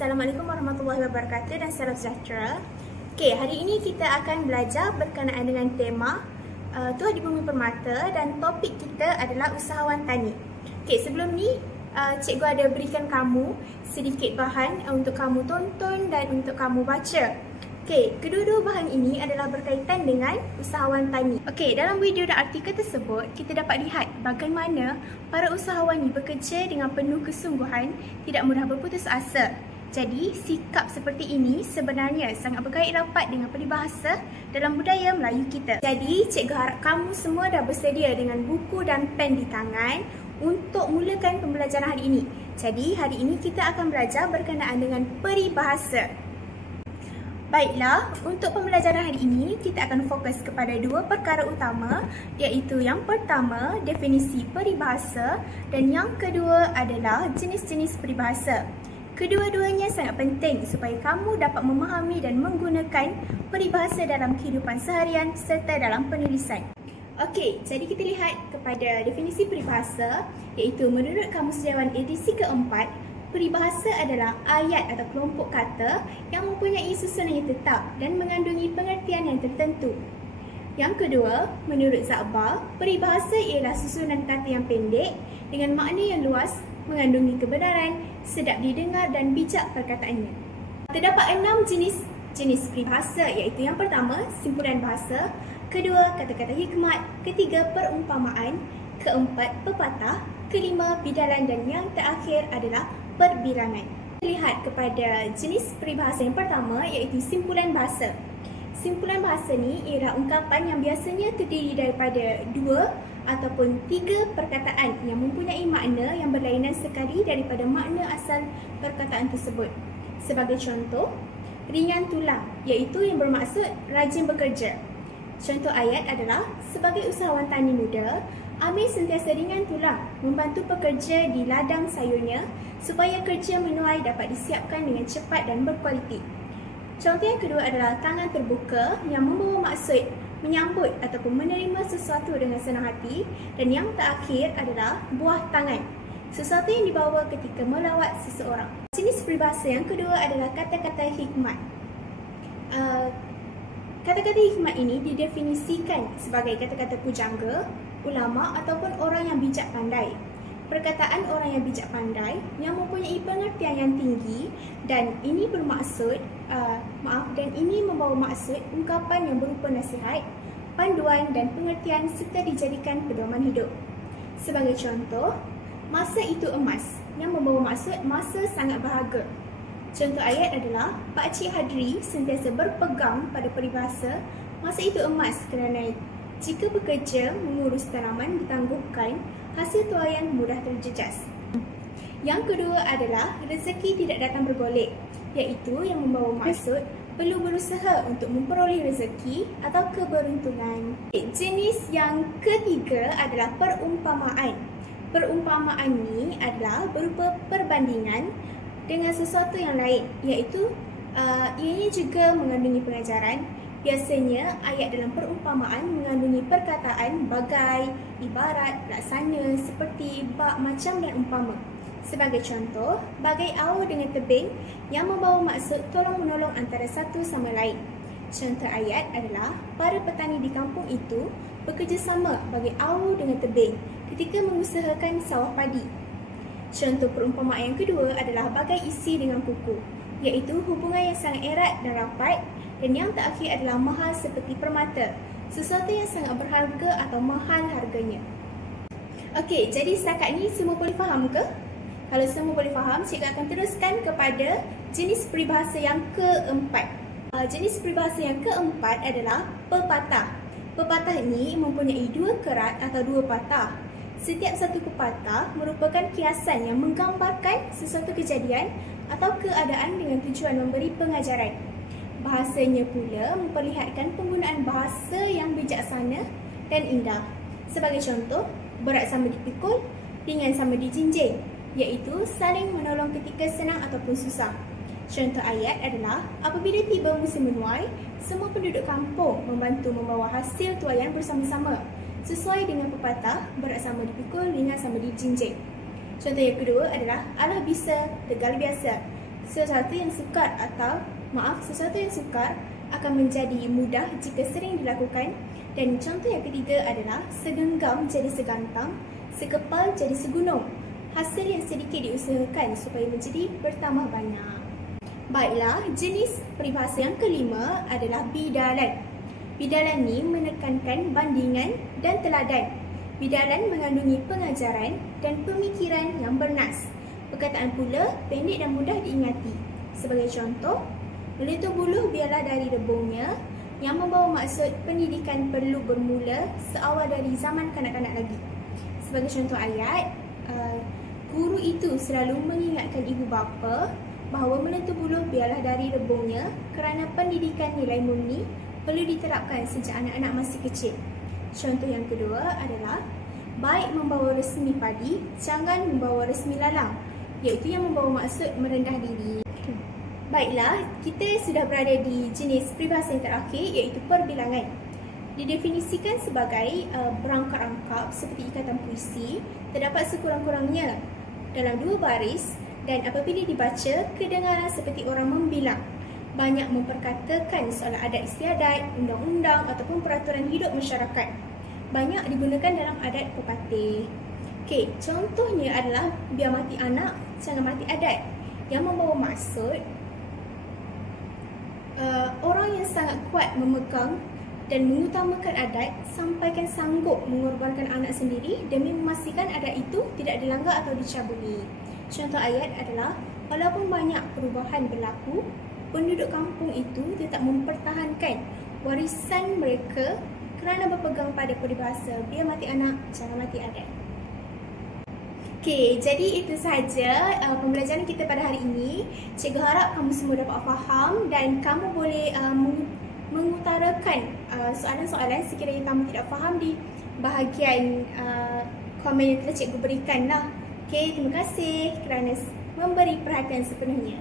Assalamualaikum warahmatullahi wabarakatuh dan salam sejahtera. Okey, hari ini kita akan belajar berkenaan dengan tema Tuah di Bumi Permata dan topik kita adalah usahawan tani. Okey, sebelum ni cikgu ada berikan kamu sedikit bahan untuk kamu tonton dan untuk kamu baca. Okey, kedua-dua bahan ini adalah berkaitan dengan usahawan tani. Okey, dalam video dan artikel tersebut kita dapat lihat bagaimana para usahawan ini bekerja dengan penuh kesungguhan, tidak mudah berputus asa. Jadi, sikap seperti ini sebenarnya sangat berkait rapat dengan peribahasa dalam budaya Melayu kita. Jadi, cikgu harap kamu semua dah bersedia dengan buku dan pen di tangan untuk mulakan pembelajaran hari ini. Jadi, hari ini kita akan belajar berkenaan dengan peribahasa. Baiklah, untuk pembelajaran hari ini kita akan fokus kepada dua perkara utama, iaitu yang pertama, definisi peribahasa dan yang kedua adalah jenis-jenis peribahasa. Kedua-duanya sangat penting supaya kamu dapat memahami dan menggunakan peribahasa dalam kehidupan seharian serta dalam penulisan. Okey, jadi kita lihat kepada definisi peribahasa, iaitu menurut Kamus Sejarawan edisi keempat, peribahasa adalah ayat atau kelompok kata yang mempunyai susunan yang tetap dan mengandungi pengertian yang tertentu. Yang kedua, menurut Zakbar, peribahasa ialah susunan kata yang pendek dengan makna yang luas, mengandungi kebenaran, sedap didengar dan bijak perkataannya. Terdapat 6 jenis peribahasa, iaitu yang pertama, simpulan bahasa, kedua, kata-kata hikmat, ketiga, perumpamaan, keempat, pepatah, kelima, bidalan dan yang terakhir adalah perbilangan. Lihat kepada jenis peribahasa yang pertama, iaitu simpulan bahasa. Simpulan bahasa ni ialah ungkapan yang biasanya terdiri daripada 2 ataupun 3 perkataan yang mempunyai makna yang berlainan sekali daripada makna asal perkataan tersebut. Sebagai contoh, ringan tulang, iaitu yang bermaksud rajin bekerja. Contoh ayat adalah, sebagai usahawan tani muda, Amir sentiasa ringan tulang membantu pekerja di ladang sayurnya supaya kerja menuai dapat disiapkan dengan cepat dan berkualiti. Contoh yang kedua adalah tangan terbuka yang membawa maksud menyambut ataupun menerima sesuatu dengan senang hati, dan yang terakhir adalah buah tangan, sesuatu yang dibawa ketika melawat seseorang. Jenis peribahasa yang kedua adalah kata-kata hikmat. Kata-kata hikmat ini didefinisikan sebagai kata-kata pujangga, ulama ataupun orang yang bijak pandai. Perkataan orang yang bijak pandai yang mempunyai pengertian yang tinggi dan ini bermaksud dan ini membawa maksud ungkapan yang berupa nasihat, panduan dan pengertian serta dijadikan pedoman hidup. Sebagai contoh, masa itu emas yang membawa maksud masa sangat berharga. Contoh ayat adalah, Pakcik Hadri sentiasa berpegang pada peribahasa masa itu emas kerana jika bekerja mengurus tanaman ditangguhkan, hasil tuaian mudah terjejas. Yang kedua adalah rezeki tidak datang bergolek, iaitu yang membawa maksud perlu berusaha untuk memperoleh rezeki atau keberuntungan. Jenis yang ketiga adalah perumpamaan. Perumpamaan ini adalah berupa perbandingan dengan sesuatu yang lain, iaitu ianya juga mengandungi pengajaran. Biasanya, ayat dalam perumpamaan mengandungi perkataan bagai, ibarat, laksana, seperti, bak, macam dan umpama. Sebagai contoh, bagai au dengan tebing yang membawa maksud tolong-menolong antara satu sama lain. Contoh ayat adalah, para petani di kampung itu bekerjasama bagai au dengan tebing ketika mengusahakan sawah padi. Contoh perumpamaan yang kedua adalah bagai isi dengan kuku, iaitu hubungan yang sangat erat dan rapat. Dan yang terakhir adalah mahal seperti permata, sesuatu yang sangat berharga atau mahal harganya. Okey, jadi setakat ni semua boleh faham ke? Kalau semua boleh faham, cikgu akan teruskan kepada jenis peribahasa yang keempat. Jenis peribahasa yang keempat adalah pepatah. Pepatah ini mempunyai 2 kerat atau 2 patah. Setiap satu pepatah merupakan kiasan yang menggambarkan sesuatu kejadian atau keadaan dengan tujuan memberi pengajaran. Bahasanya pula memperlihatkan penggunaan bahasa yang bijaksana dan indah. Sebagai contoh, berat sama dipikul, ringan sama dijinjing, iaitu saling menolong ketika senang ataupun susah. Contoh ayat adalah, apabila tiba musim menuai, semua penduduk kampung membantu membawa hasil tuaian bersama-sama. Sesuai dengan pepatah, berat sama dipikul, ringan sama dijinjing. Contoh yang kedua adalah, alah bisa, tegal biasa. Sesuatu yang sukar akan menjadi mudah jika sering dilakukan. Dan contoh yang ketiga adalah segenggam jadi segantang, sekepal jadi segunung. Hasil yang sedikit diusahakan supaya menjadi bertambah banyak. Baiklah, jenis peribahasa yang kelima adalah bidalan. Bidalan ni menekankan bandingan dan teladan. Bidalan mengandungi pengajaran dan pemikiran yang bernas. Perkataan pula pendek dan mudah diingati. Sebagai contoh, meletup buluh biarlah dari rebungnya, yang membawa maksud pendidikan perlu bermula seawal dari zaman kanak-kanak lagi. Sebagai contoh ayat, guru itu selalu mengingatkan ibu bapa bahawa meletup buluh biarlah dari rebungnya kerana pendidikan nilai murni perlu diterapkan sejak anak-anak masih kecil. Contoh yang kedua adalah baik membawa resmi padi, jangan membawa resmi lalang, iaitu yang membawa maksud merendah diri. Baiklah, kita sudah berada di jenis peribahasa yang terakhir, iaitu perbilangan. Didefinisikan sebagai berangkap-rangkap seperti ikatan puisi, terdapat sekurang-kurangnya dalam 2 baris, dan apabila dibaca, kedengaran seperti orang membilang. Banyak memperkatakan soalan adat istiadat, undang-undang ataupun peraturan hidup masyarakat. Banyak digunakan dalam adat pepatih. Okey, contohnya adalah biar mati anak, jangan mati adat, yang membawa maksud orang yang sangat kuat memegang dan mengutamakan adat sampaikan sanggup mengorbankan anak sendiri demi memastikan adat itu tidak dilanggar atau dicabuli. Contoh ayat adalah, walaupun banyak perubahan berlaku, penduduk kampung itu tetap mempertahankan warisan mereka kerana berpegang pada peribahasa biar mati anak, jangan mati adat. Okey, jadi itu sahaja pembelajaran kita pada hari ini. Cikgu harap kamu semua dapat faham dan kamu boleh mengutarakan soalan-soalan sekiranya kamu tidak faham di bahagian komen yang telah cikgu berikan lah. Okey, terima kasih kerana memberi perhatian sepenuhnya.